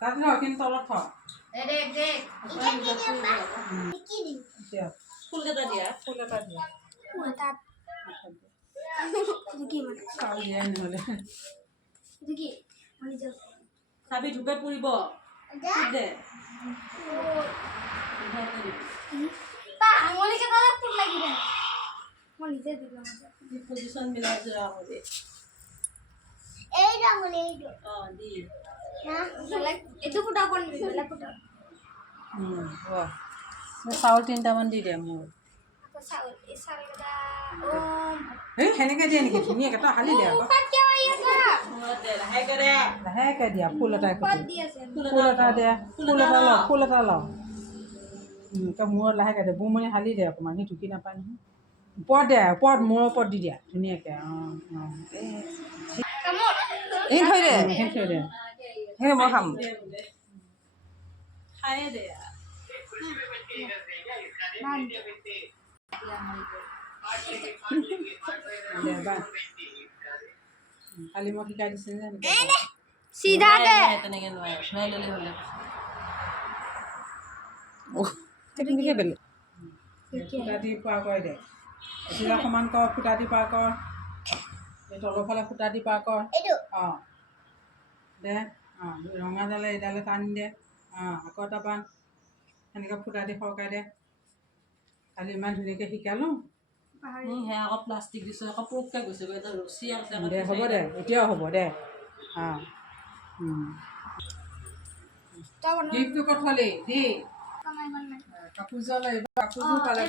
তাত ন কিন্তু তলত থ ফুল এটা দিয়া চাউল দিয়াই নহ'লে চাবি ঢুকে পৰিব দে পজিশন মিলাই যোৱা হবে দি চাউল 3টামান দি দে মোৰ সেনেকে দিয়ে নেকি ধুনীয়াকে তই হালি দে আকৌ লাহেকে দিয়া ফুল এটা দে ফুল এটা ল তই মূৰত লাহেকে দে বুমনি হালি দে অকণমান সি ঢুকি নাপায় নহয় ওপৰত দে ওপৰত মূৰৰ ওপৰত দি দিয়া ধুনীয়াকে থৈ দে সেই মই খাম খায়ে দে কালি মই শিকাই দিছে যে তেনেকে নোৱাৰে ঘূৰাই ল'লে হ'লে তেনেকৈ বেলেগ ফুটা দি পাৰ কৰে দে চিলা সমান কৰ ফুটা দি পাৰ কৰ তলৰ ফালে ফুটা দি পাৰ কৰ অঁ দে অঁ ৰঙাডালে এইডালে টানি দে অঁ আকৌ এটা বান সেনেকৈ ফুটা দি সৰকাই দে কালি ইমান ধুনীয়াকৈ শিকালোঁ সেয়া আকৌ প্লাষ্টিক দিছোঁ আকৌ পুৰুককৈ গৈছে এটা ৰছী আছে দে হ'ব দে এতিয়াও হ'ব দে অঁ গিফ্টটো ক'ত থলি দি কাপোৰযোৰ লাগিব কাপোৰযোৰ পালে